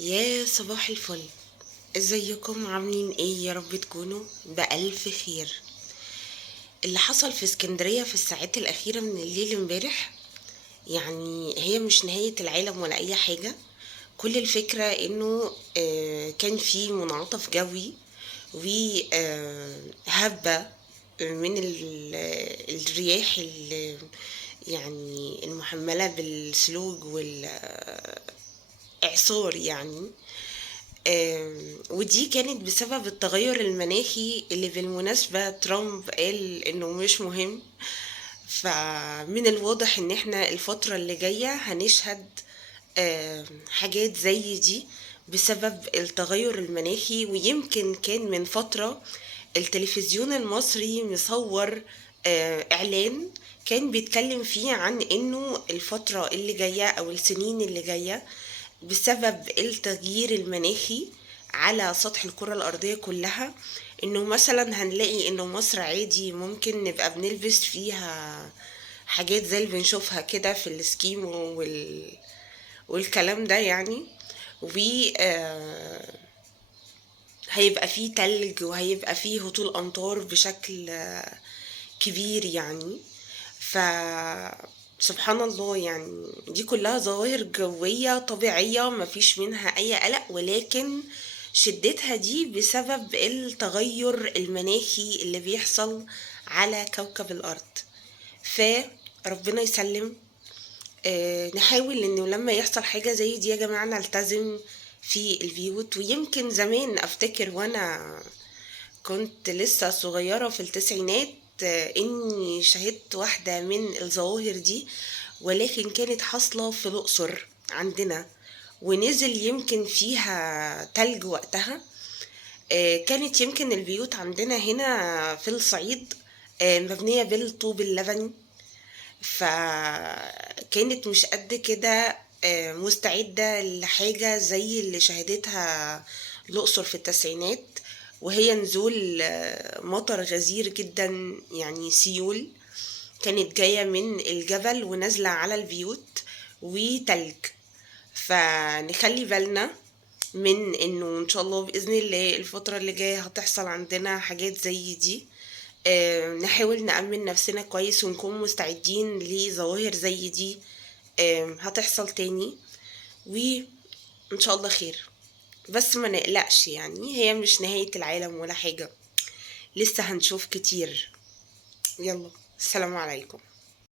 يا صباح الفل. ازيكم عاملين ايه؟ يا رب تكونوا بألف خير. اللي حصل في اسكندرية في الساعات الأخيرة من الليل امبارح، يعني هي مش نهاية العالم ولا أي حاجة. كل الفكرة انه كان في منعطف جوي وهبة من الرياح يعني المحملة بالثلوج والإعصار يعني. ودي كانت بسبب التغير المناخي اللي بالمناسبة ترامب قال انه مش مهم. فمن الواضح ان احنا الفترة اللي جاية هنشهد حاجات زي دي بسبب التغير المناخي. ويمكن كان من فترة التلفزيون المصري مصور اعلان كان بيتكلم فيه عن انه الفترة اللي جاية او السنين اللي جاية بسبب التغيير المناخي على سطح الكرة الأرضية كلها، انه مثلا هنلاقي انه مصر عادي ممكن نبقى بنلبس فيها حاجات زي اللي بنشوفها كده في السكيمو والكلام ده يعني. و هيبقى فيه تلج وهيبقى فيه هطول أمطار بشكل كبير يعني. ف سبحان الله، يعني دي كلها ظواهر جوية طبيعية مفيش منها أي قلق، ولكن شدتها دي بسبب التغير المناخي اللي بيحصل على كوكب الأرض. فربنا يسلم. نحاول انه لما يحصل حاجة زي دي يا جماعة نلتزم في البيوت. ويمكن زمان افتكر وانا كنت لسه صغيرة في التسعينات اني شهدت واحدة من الظواهر دي، ولكن كانت حاصلة في الأقصر عندنا، ونزل يمكن فيها تلج وقتها. كانت يمكن البيوت عندنا هنا في الصعيد مبنية بالطوب اللبني، فكانت مش قد كده مستعدة لحاجة زي اللي شهدتها الأقصر في التسعينات، وهي نزول مطر غزير جدا، يعني سيول كانت جاية من الجبل ونازلة على البيوت وتلج. فنخلي بالنا من انه ان شاء الله باذن الله الفتره اللي جايه هتحصل عندنا حاجات زي دي. نحاول نأمن نفسنا كويس ونكون مستعدين لظواهر زي دي هتحصل تاني، وإن شاء الله خير. بس ما نقلقش، يعني هي مش نهاية العالم ولا حاجة، لسه هنشوف كتير. يلا، السلام عليكم.